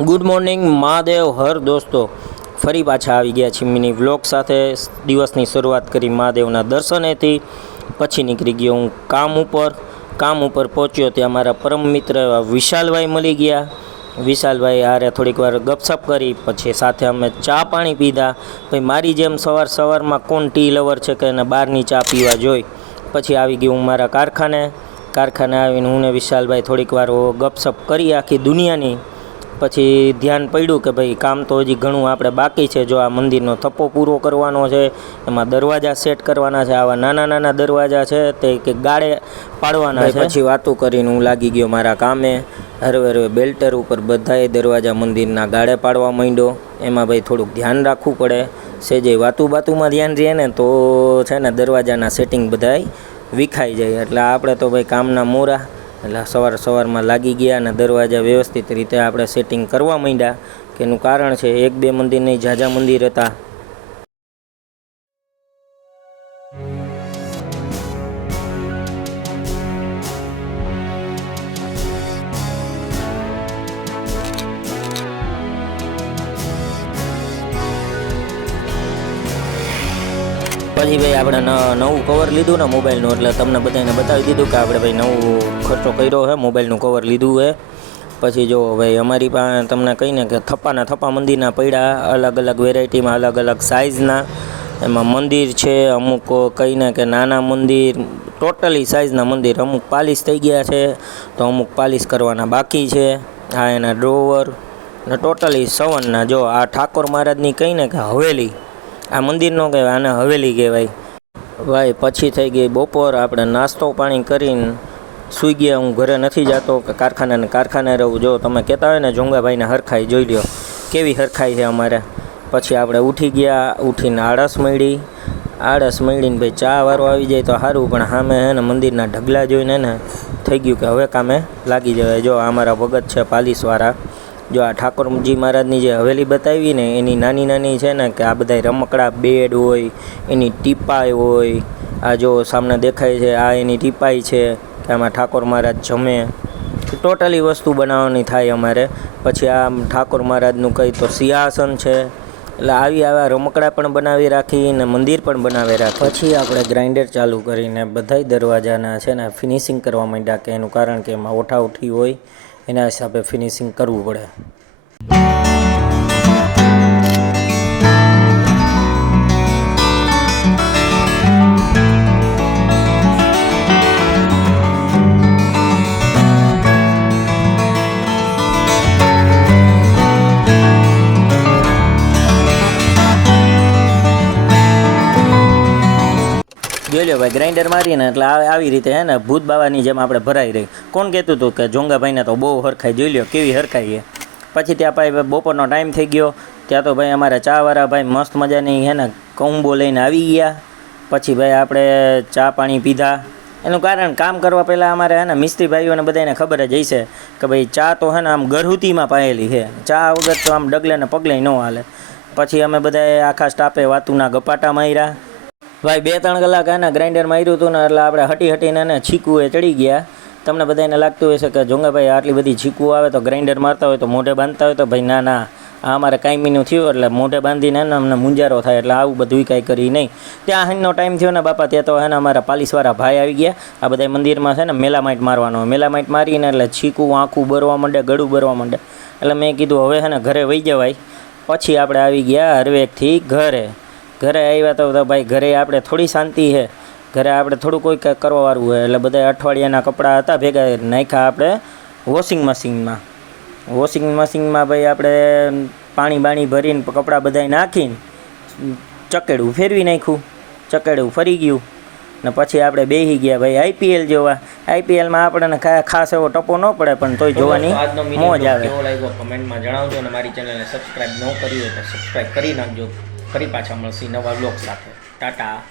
Good morning Mahadev. હર દોસ્તો, ફરી પાછા આવી ગયા છીએ મિની વ્લોગ સાથે. દિવસની શરૂઆત કરી મહાદેવના દર્શનેથી. પછી નીકળી ગયો હું કામ ઉપર. કામ ઉપર પહોંચ્યો ત્યાં મારા પરમ મિત્ર વિશાલભાઈ મળી ગયા. વિશાલભાઈ આરે થોડીક વાર ગપસપ કરી, પછી સાથે અમે ચા પાણી પીધા. પછી મારી જેમ સવાર સવારમાં કોણ ટી લવર છે કે એને બહારની ચા પીવા જોઈ. પછી આવી ગયું હું મારા કારખાને. કારખાને આવીને હું ને વિશાલભાઈ થોડીક વાર ગપસપ કરી આખી દુનિયાની. પછી ધ્યાન પડ્યું કે ભાઈ કામ તો હજી ઘણું આપણે બાકી છે. જો આ મંદિરનો થપ્પો પૂરો કરવાનો છે એમાં દરવાજા સેટ કરવાના છે આવા નાના નાના દરવાજા છે તે કે ગાળે પાડવાના છે. પછી વાતો કરીને હું લાગી ગયો મારા કામે. હરવે હરવે બેલ્ટર ઉપર બધાએ દરવાજા મંદિરના ગાળે પાડવા માંડ્યો. એમાં ભાઈ થોડુંક ધ્યાન રાખવું પડે. સેજે વાતું બાતુમાં ધ્યાન રહે ને તો છે ને દરવાજાના સેટિંગ બધાય વિખાઈ જાય. એટલે આપણે તો ભાઈ કામના મોરા. એટલે સવાર સવારમાં લાગી ગયા અને દરવાજા વ્યવસ્થિત રીતે આપણે સેટિંગ કરવા માંડ્યા, કે એનું કારણ છે એક બે મંદિર નહીં ઝાઝા મંદિર હતા. પછી ભાઈ આપણે નવું કવર લીધું ને મોબાઈલનું, એટલે તમને બધાને બતાવી દીધું કે આપણે ભાઈ નવું ખર્ચો કર્યો છે, મોબાઈલનું કવર લીધું છે. પછી જો ભાઈ અમારી પાસે તમને કહીને કે થપ્પાના થપ્પા મંદિરના પડ્યા અલગ અલગ વેરાયટીમાં અલગ અલગ સાઇઝના એમાં મંદિર છે, અમુક કહીને કે નાના મંદિર ટોટલી સાઇઝના મંદિર. અમુક પાલિશ થઈ ગયા છે, તો અમુક પાલિશ કરવાના બાકી છે. આ એના ડ્રોવર ને ટોટલી સવનના. જો આ ઠાકોર મહારાજની કહીને કે હવેલી આ મંદિર નો કહેવાય, આને હવેલી કહેવાય. ભાઈ, પછી થઈ ગઈ બપોર, આપણે નાસ્તો પાણી કરીને સૂઈ ગયા. હું ઘરે નથી જતો, કે કારખાને કારખાને રહું. જો તમે કહેતા હોય ને, જોંગાભાઈને હરખાઈ જોઈ લ્યો. કેવી હરખાઈ છે અમારે? પછી આપણે ઉઠી ગયા, ઉઠીને આળસ મળી. આળસ મળીને ભાઈ ચા વારો આવી જાય તો સારું, પણ સામે હે ને મંદિરના ઢગલા જોઈને ને, થઈ ગયું કે હવે કામે લાગી જવાય. જો અમારા ભગત છે પાલીસવાળા. જો આ ઠાકોરજી મહારાજની જે હવેલી બતાવી ને, એની નાની નાની છે ને, કે આ બધા રમકડા, બેડ હોય, એની ટીપાઈ હોય, આ જો સામને દેખાય છે, આ એની ટીપાઈ છે, કે આમાં ઠાકોર મહારાજ જમે. ટોટલી વસ્તુ બનાવવાની થાય અમારે. પછી આ ઠાકોર મહારાજનું કંઈ તો સિંહાસન છે. એટલે આવી આવા રમકડા પણ બનાવી રાખી ને મંદિર પણ બનાવી રાખી. પછી આપણે ગ્રાઇન્ડર ચાલુ કરીને બધાય દરવાજાના છે ને ફિનિશિંગ કરવા માંડ્યા કે એનું કારણ કે એમાં ઓઠા ઉઠી હોય, એના હિસાબે ફિનિશિંગ કરવું પડે. જોઈ લો ભાઈ ગ્રાઇન્ડર મારીને એટલે આવી રીતે હે ને ભૂત બાવાની જેમ આપણે ભરાઈ રહી. કોણ કહેતું હતું કે જોંગાભાઈને તો બહુ હરખાઈ, જોઈ લ્યો કેવી હરખાઈ પછી ત્યાં ભાઈ બપોરનો ટાઈમ થઈ ગયો. ત્યાં તો ભાઈ અમારા ચાવાળા ભાઈ મસ્ત મજાની હે ને કૌંબો લઈને આવી ગયા. પછી ભાઈ આપણે ચા પાણી પીધા. એનું કારણ કામ કરવા પહેલાં અમારે હે ને મિસ્ત્રી ભાઈઓને બધાને ખબર જ હશે કે ભાઈ ચા તો હે ને આમ ગરહુતીમાં પાયેલી છે ચા વગર તો આમ ડગલે ને પગલે ન હાલે. પછી અમે બધાએ આખા સ્ટાફે વાતુના ગપાટા માર્યા. ભાઈ, બે ત્રણ કલાક આના ગ્રાઇન્ડર માર્યું હતું ને એટલે આપણે હટી હટીને એને છીકુએ ચડી ગયા. તમને બધાને લાગતું હશે કે જોંગાભાઈ આટલી બધી છીકું આવે તો ગ્રાઇન્ડર મારતા હોય તો મોઢે બાંધતા હોય તો ભાઈ, ના ના, આ અમારે કાંઈમીનું થયું એટલે મોઢે બાંધીને ને અમને મુંજારો થાય એટલે આવું બધું કાંઈ કરી નહીં. ત્યાં હાઈનો ટાઈમ થયો ને બાપા, ત્યાં તો હે ને અમારા પાલીસવાળા ભાઈ આવી ગયા. આ બધા મંદિરમાં છે ને મેલામાઇટ મારવાનો હોય. મેલામાઇટ મારીને એટલે છીકું આંખું બરવા માંડે, ગળું બરવા માંડે. એટલે મેં કીધું હવે છે ને ઘરે વહી જવાય. પછી આપણે આવી ગયા હરવેકથી ઘરે. ઘરે આવ્યા તો ભાઈ ઘરે આપણે થોડી શાંતિ છે. ઘરે આપણે થોડું કોઈ કંઈક કરવાવાળું હોય એટલે બધા અઠવાડિયાના કપડાં હતા ભેગા નાખ્યા આપણે વોશિંગ મશીનમાં વોશિંગ મશીનમાં ભાઈ આપણે પાણી બાણી ભરીને કપડાં બધાય નાખીને ચકેડું ફેરવી નાખ્યું. ચકેડું ફરી ગયું. ને પછી આપણે બેસી ગયા ભાઈ આઈપીએલ જોવા. આઈપીએલમાં આપણને ખાસ એવો ટપો ન પડે પણ તોય જોવાની મોજ આવે. કમેન્ટમાં જણાવજો અને મારી ચેનલને સબસ્ક્રાઈબ ન કરી હોય તો સબસ્ક્રાઈબ કરી નાખજો. ફરી પાછા મળશી નવા લોક સાથે. ટાટા.